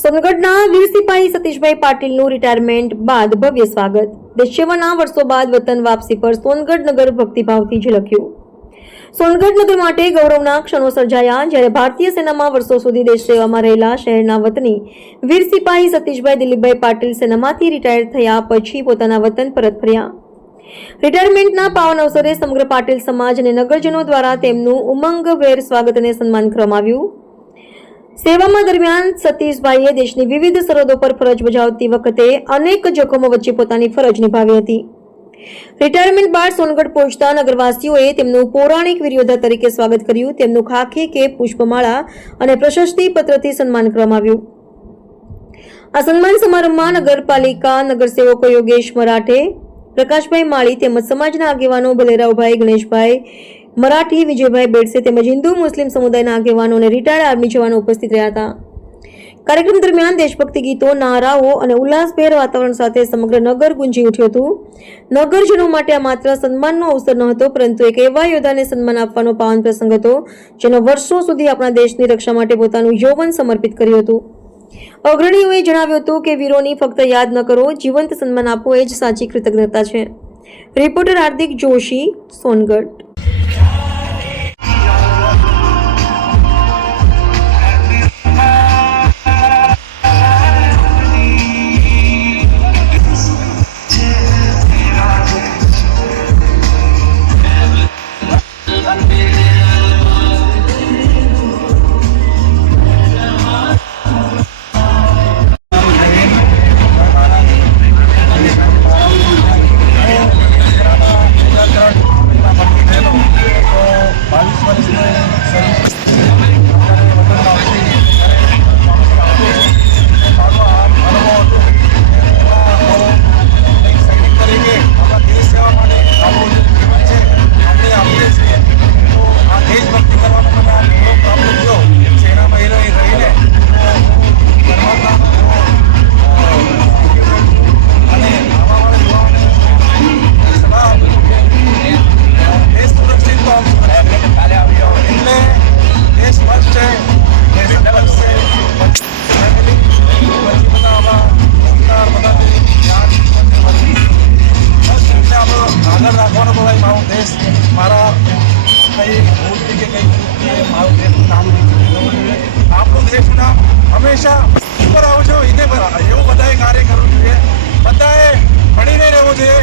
સોનગઢના વીર સિપાહી સતીશભાઈ પાટીલનું રિટાયરમેન્ટ બાદ ભવ્ય સ્વાગત. દેશ સેવાના વર્ષો બાદ વતન વાપસી પર સોનગઢ નગર ભક્તિભાવથી ઝલક્યું. સોનગઢ નગર માટે ગૌરવના ક્ષણો સર્જાયા, જ્યારે ભારતીય સેનામાં વર્ષો સુધી દેશ સેવામાં રહેલા શહેરના વતની વીર સિપાહી સતીશભાઈ દિલીપભાઈ પાટીલ સેનામાંથી રિટાયર થયા, પછી પોતાના વતન પરત ફર્યા. રિટાયરમેન્ટના પાવન અવસરે સમગ્ર પાટીલ સમાજ અને નગરજનો દ્વારા તેમનું ઉમંગભેર સ્વાગત અને સન્માન કરવામાં આવ્યું. સેવામાં દરમિયાન સતીશભાઈએ દેશની વિવિધ સરહદો પર ફરજ બજાવતી વખતે અનેક જોખમો વચ્ચે પોતાની ફરજ નિભાવી હતી. રિટાયરમેન્ટ બાદ સોનગઢ પહોંચતા નગરવાસીઓએ તેમનું પૌરાણિક વિરોધા તરીકે સ્વાગત કર્યું. તેમનું ખાખી કે પુષ્પમાળા અને પ્રશસ્તિ પત્રથી સન્માન કરવામાં આવ્યું. આ સન્માન સમારંભમાં નગરપાલિકા નગરસેવકો યોગેશ મરાઠે, પ્રકાશભાઈ માળી તેમજ સમાજના આગેવાનો ભલેરાવભાઈ ગણેશભાઈ મરાઠી વિજયભાઈ બેડસે તેમજ હિન્દુ મુસ્લિમ સમુદાયના આગેવાનો અને રિટાયર્ડ આર્મી જવાનો ઉપસ્થિત રહ્યા હતા. કાર્યક્રમ દરમિયાન દેશભક્તિ ગીતો, નારાઓ અને ઉલ્લાસભેર વાતાવરણ સાથે સમગ્ર નગર ગુંજી ઉઠ્યું હતું. નગરજનો માટે આ માત્ર સન્માનનો અવસર ન હતો, પરંતુ એક એવા યોદ્ધાને સન્માન આપવાનો પાવન પ્રસંગ હતો, જેનો વર્ષો સુધી આપણા દેશની રક્ષા માટે પોતાનું યૌવન સમર્પિત કર્યું હતું. અગ્રણીઓએ જણાવ્યું હતું કે, વીરોની ફક્ત યાદ ન કરો, જીવંત સન્માન આપવો એ જ સાચી કૃતજ્ઞતા છે. રિપોર્ટર હાર્દિક જોશી, સોનગઢ. હંમેશા ઉપર પર એને એવું બધાએ કાર્ય કરવું જોઈએ. બધાએ ભણીને રહેવું જોઈએ.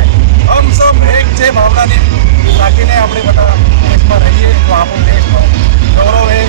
હમ સમ એક છે ભાવનાની. રાખીને આપણે બધા દેશમાં રહીએ તો આપણો દેશમાં ગૌરવ એ